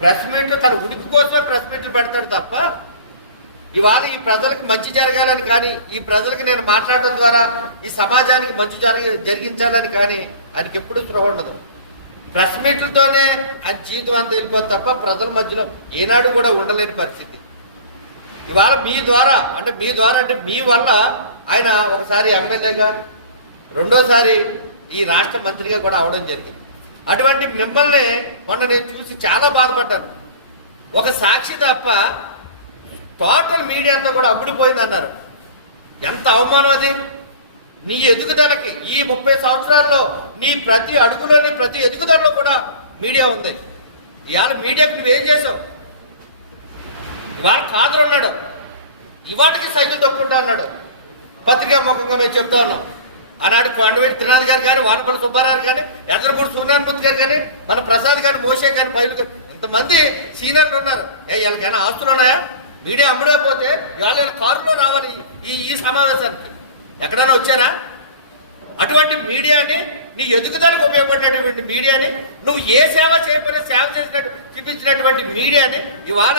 Press మీట్లు తన ఉనికి కోసమే ప్రెస్ మీట్లు పెడతాడు తప్ప ఇవాళ ఈ ప్రజలకు మంచి జరగాలని కానీ ఈ ప్రజలకు నేను మాట్లాడడం ద్వారా ఈ సమాజానికి మంచి జరిగి జరిగించాలని కానీ ఆయనకి ఎప్పుడు స్పృహ ఉండదు. ప్రెస్ మీట్లతోనే ఆయన జీవితం అంత వెళ్ళిపోతుంది తప్ప ప్రజల మధ్యలో ఏనాడు కూడా ఉండలేని పరిస్థితి. ఇవాళ మీ ద్వారా అంటే మీ ద్వారా అంటే మీ వల్ల ఆయన ఒకసారి ఎమ్మెల్యేగా రెండోసారి ఈ రాష్ట్ర మంత్రిగా కూడా అవడం జరిగింది. అటువంటి మిమ్మల్ని మొన్న నేను చూసి చాలా బాధపడ్డాను. ఒక సాక్షి తప్ప టోటల్ మీడియా అంతా కూడా అమ్ముడిపోయింది అన్నారు ఎంత అవమానం అది? నీ ఎదుగుదలకి ఈ ముప్పై సంవత్సరాల్లో నీ ప్రతి అడుగులోని ప్రతి ఎదుగుదలలో కూడా మీడియా ఉంది. ఇవాళ మీడియాకి నువ్వేం చేసావు ఇవాళ కాదు అన్నాడు ఇవాటికి సైకిల్ తొక్కుంటా అన్నాడు. పత్రికా ముఖంగా మేము చెప్తా ఉన్నాం. ఆనాడు కొండవేటి త్రినాథ్ గారు కానీ వానపల్లి సుబ్బారావు కానీ ఎదరపూడి సూర్యాన్మూర్తి గారు కానీ మన ప్రసాద్ గారు మోషే గారు పైలు గారు ఇంతమంది సీనియర్లు ఉన్నారు. ఏ వీళ్ళకైనా ఆస్తులు ఉన్నాయా? మీడియా అమ్ముడైపోతే వాళ్ళ కారులో రావాలి ఈ ఈ సమావేశానికి. ఎక్కడైనా వచ్చారా? అటువంటి మీడియాని నీ ఎదుగుదలకు ఉపయోగపడినటువంటి మీడియాని నువ్వు ఏ సేవ చేయకపోయినా సేవ చేసినట్టు చూపించినటువంటి మీడియాని ఇవాళ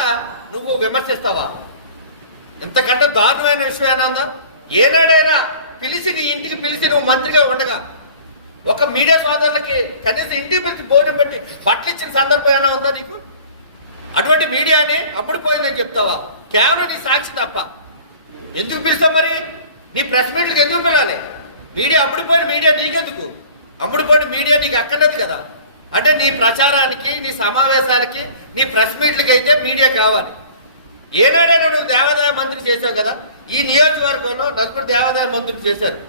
నువ్వు విమర్శిస్తావా? ఇంతకంటే దారుణమైన విషయం ఏనా ఉందా? ఏనాడైనా పిలిచి నీ ఇంటికి పిలిచి నువ్వు మంత్రిగా ఉండగా ఒక మీడియా సోదరులకి కనీసం ఇంటికి పిలిచి భోజనం పెట్టి బట్టలు ఇచ్చిన సందర్భం ఏమైనా ఉందా నీకు అటువంటి మీడియాని అమ్ముడిపోయిందని చెప్తావా కేవలం నీ సాక్షి తప్ప. ఎందుకు పిలుస్తావు మరి? నీ ప్రెస్ మీట్లకు ఎందుకు పిలాలి మీడియా అమ్ముడిపోయిన మీడియా నీకెందుకు? అమ్ముడిపోయిన మీడియా నీకు అక్కర్లేదు కదా. అంటే నీ ప్రచారానికి నీ సమావేశాలకి నీ ప్రెస్ మీట్లకి అయితే మీడియా కావాలి. ఏనాడైనా నువ్వు దేవాదాయ మంత్రి చేసావు కదా? ఈ నియోజకవర్గంలో నలుగురు దేవాదాయ మంత్రులు చేశారు.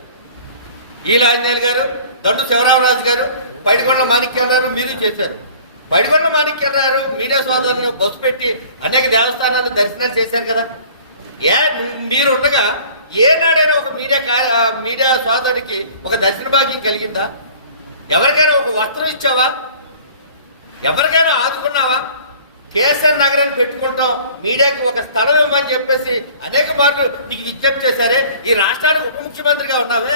ఈ ఆంజనేయులు గారు దండు శివరామరాజు గారు పైడికొండ మాణిక్యాలు మీరు చేశారు. పైడికొండ గారు మీడియా సోదరులను బస్సు పెట్టి అనేక దేవస్థానాలు దర్శనాలు చేశారు కదా. ఏ మీరు ఉండగా ఏనాడైనా ఒక మీడియా కా- మీడియా సోదరుడికి ఒక దర్శన భాగ్యం కలిగిందా? ఎవరికైనా ఒక వస్త్రం ఇచ్చావా? ఎవరికైనా ఆదుకున్నావా? కేసీఆర్ నగరాన్ని పెట్టుకుంటాం మీడియాకి ఒక స్థలం ఇవ్వమని చెప్పేసి అనేక మార్లు నీకు విజ్ఞప్తి చేశారే. ఈ రాష్ట్రానికి ఉప ముఖ్యమంత్రిగా ఉన్నావే.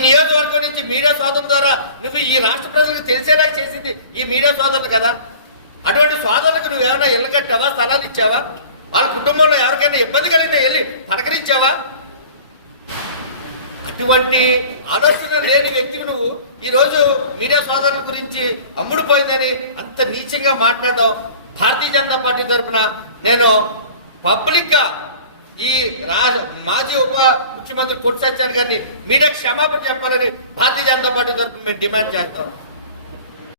నియోజకవర్గం నుంచి మీడియా స్వాదం ద్వారా నువ్వు ఈ రాష్ట్ర ప్రజలకు తెలిసేలా చేసింది ఈ మీడియా సోదరులు కదా? అటువంటి సోదరులకు నువ్వు ఏమైనా ఇల్లు కట్టావా? స్థలాలు ఇచ్చావా? వాళ్ళ కుటుంబంలో ఎవరికైనా ఇబ్బంది కలిగితే వెళ్ళి పలకరించావా? అటువంటి ఆలోచన లేని వ్యక్తికి నువ్వు ఈ రోజు మీడియా సోదరుల గురించి అమ్ముడుపోయిందని అంత నీచంగా మాట్లాడడం భారతీయ జనతా పార్టీ తరఫున నేను పబ్లిక్గా ఈ రా మాజీ ఉప ముఖ్యమంత్రి పుట్టి సత్యాన్ గారిని మీరే క్షమాపణ చెప్పాలని భారతీయ జనతా పార్టీ తరఫున మేము డిమాండ్ చేస్తాం.